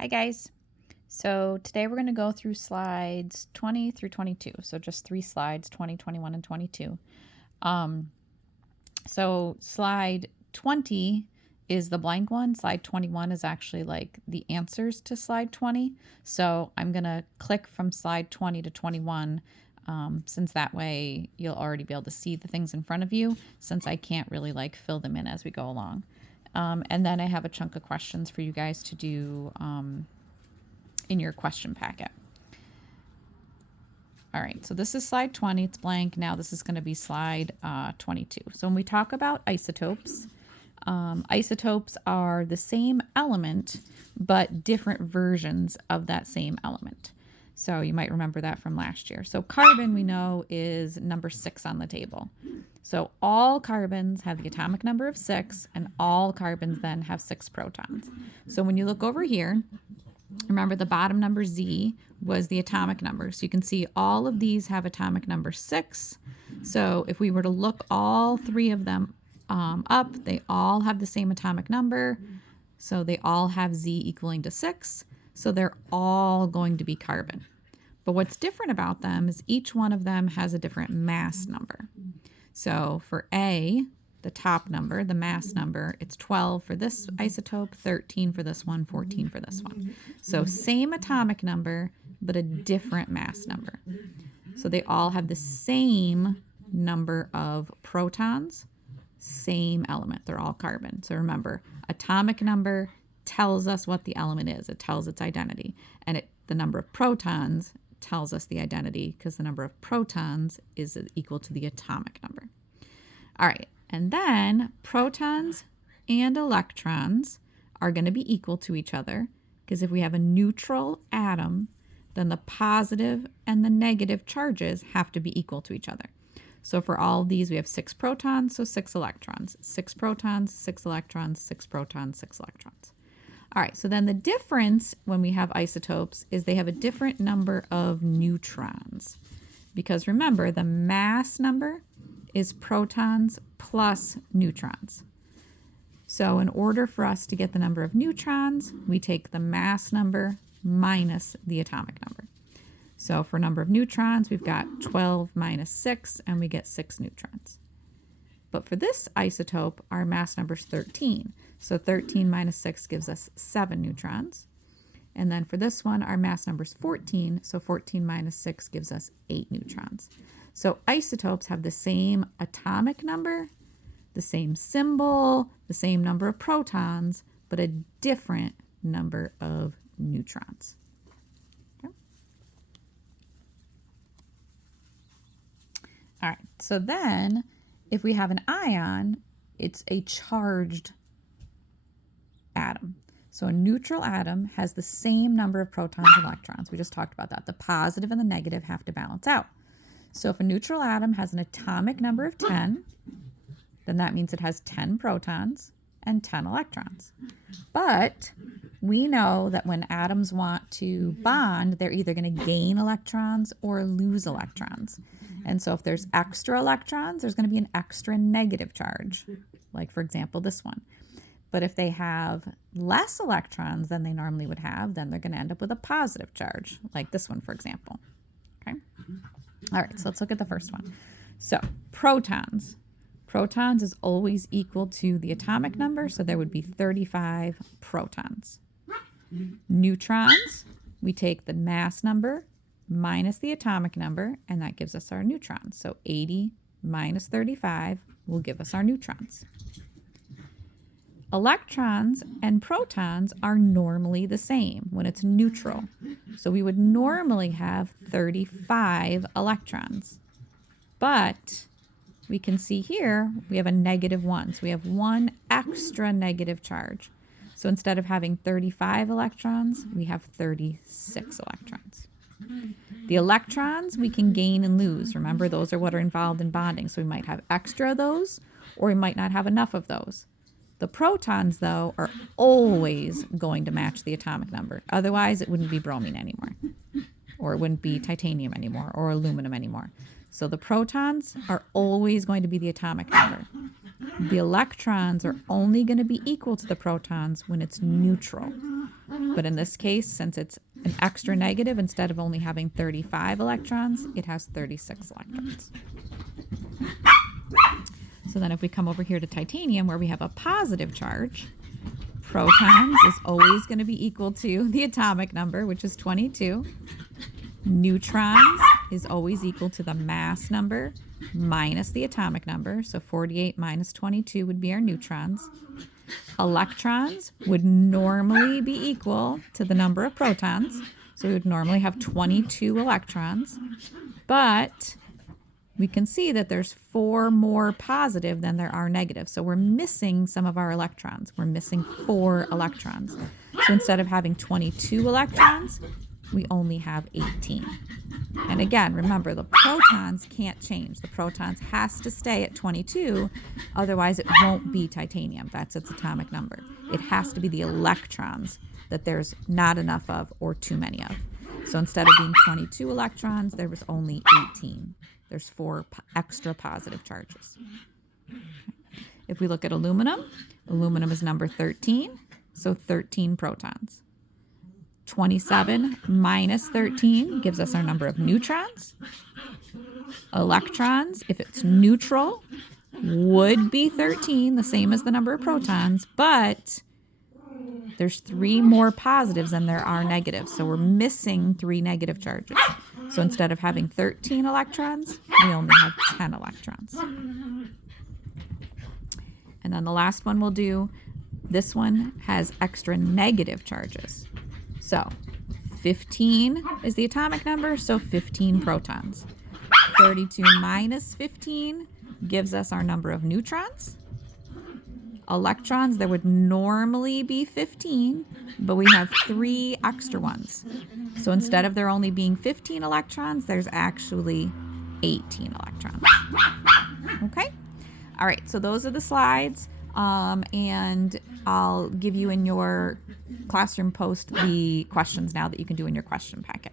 Hi guys. So today we're going to go through slides 20 through 22. So just 3 slides, 20, 21, and 22. So slide 20 is the blank one. Slide 21 is actually like the answers to slide 20. So I'm going to click from slide 20 to 21 since that way you'll already be able to see the things in front of you, since I can't really like fill them in as we go along. And then I have a chunk of questions for you guys to do in your question packet. All right, so this is slide 20, it's blank. Now this is going to be slide 22. So when we talk about isotopes, isotopes are the same element, but different versions of that same element. So you might remember that from last year. So carbon, we know, is number 6 on the table. So all carbons have the atomic number of 6, and all carbons then have 6 protons. So when you look over here, remember the bottom number Z was the atomic number. So you can see all of these have atomic number 6. So if we were to look all 3 of them up, they all have the same atomic number. So they all have Z equaling to 6. So they're all going to be carbon. But what's different about them is each one of them has a different mass number. So for A, the top number, the mass number, it's 12 for this isotope, 13 for this one, 14 for this one. So same atomic number, but a different mass number. So they all have the same number of protons, same element. They're all carbon. So remember, atomic number tells us what the element is. It tells its identity. And the number of protons tells us the identity, because the number of protons is equal to the atomic number. All right. And then protons and electrons are going to be equal to each other, because if we have a neutral atom, then the positive and the negative charges have to be equal to each other. So for all of these, we have 6 protons, so 6 electrons. 6 protons, 6 electrons, 6 protons, 6 electrons. All right, so then the difference when we have isotopes is they have a different number of neutrons. Because remember, the mass number is protons plus neutrons. So in order for us to get the number of neutrons, we take the mass number minus the atomic number. So for number of neutrons, we've got 12 minus 6, and we get 6 neutrons. But for this isotope, our mass number is 13. So 13 minus 6 gives us 7 neutrons. And then for this one, our mass number is 14. So 14 minus 6 gives us 8 neutrons. So isotopes have the same atomic number, the same symbol, the same number of protons, but a different number of neutrons. Okay. All right, so then if we have an ion, it's a charged atom. So a neutral atom has the same number of protons and electrons. We just talked about that. The positive and the negative have to balance out. So if a neutral atom has an atomic number of 10, then that means it has 10 protons and 10 electrons. But we know that when atoms want to bond, they're either going to gain electrons or lose electrons. And so if there's extra electrons, there's going to be an extra negative charge, like for example, this one. But if they have less electrons than they normally would have, then they're going to end up with a positive charge, like this one, for example. Okay. All right, so let's look at the first one. So protons. Protons is always equal to the atomic number, so there would be 35 protons. Neutrons, we take the mass number minus the atomic number, and that gives us our neutrons. So 80 minus 35 will give us our neutrons. Electrons and protons are normally the same when it's neutral. So we would normally have 35 electrons. But we can see here we have a -1. So we have one extra negative charge. So instead of having 35 electrons, we have 36 electrons. The electrons we can gain and lose. Remember, those are what are involved in bonding. So we might have extra of those, or we might not have enough of those. The protons, though, are always going to match the atomic number. Otherwise, it wouldn't be bromine anymore, or it wouldn't be titanium anymore, or aluminum anymore. So the protons are always going to be the atomic number. The electrons are only going to be equal to the protons when it's neutral. But in this case, since it's an extra negative, instead of only having 35 electrons, it has 36 electrons. So then if we come over here to titanium, where we have a positive charge, protons is always going to be equal to the atomic number, which is 22. Neutrons is always equal to the mass number minus the atomic number. So 48 minus 22 would be our neutrons. Electrons would normally be equal to the number of protons. So we would normally have 22 electrons. But we can see that there's 4 more positive than there are negative. So we're missing some of our electrons. We're missing 4 electrons. So instead of having 22 electrons, we only have 18. And again, remember, the protons can't change. The protons has to stay at 22, otherwise it won't be titanium. That's its atomic number. It has to be the electrons that there's not enough of or too many of. So instead of being 22 electrons, there was only 18. There's 4 extra positive charges. If we look at aluminum, aluminum is number 13, so 13 protons. 27 minus 13 gives us our number of neutrons. Electrons, if it's neutral, would be 13, the same as the number of protons, but there's 3 more positives than there are negatives, so we're missing 3 negative charges. So instead of having 13 electrons, we only have 10 electrons. And then the last one we'll do, this one has extra negative charges. So 15 is the atomic number, so 15 protons. 32 minus 15 gives us our number of neutrons. Electrons, there would normally be 15, but we have 3 extra ones. So instead of there only being 15 electrons, there's actually 18 electrons. Okay? All right, so those are the slides. And I'll give you in your classroom post the questions now that you can do in your question packet.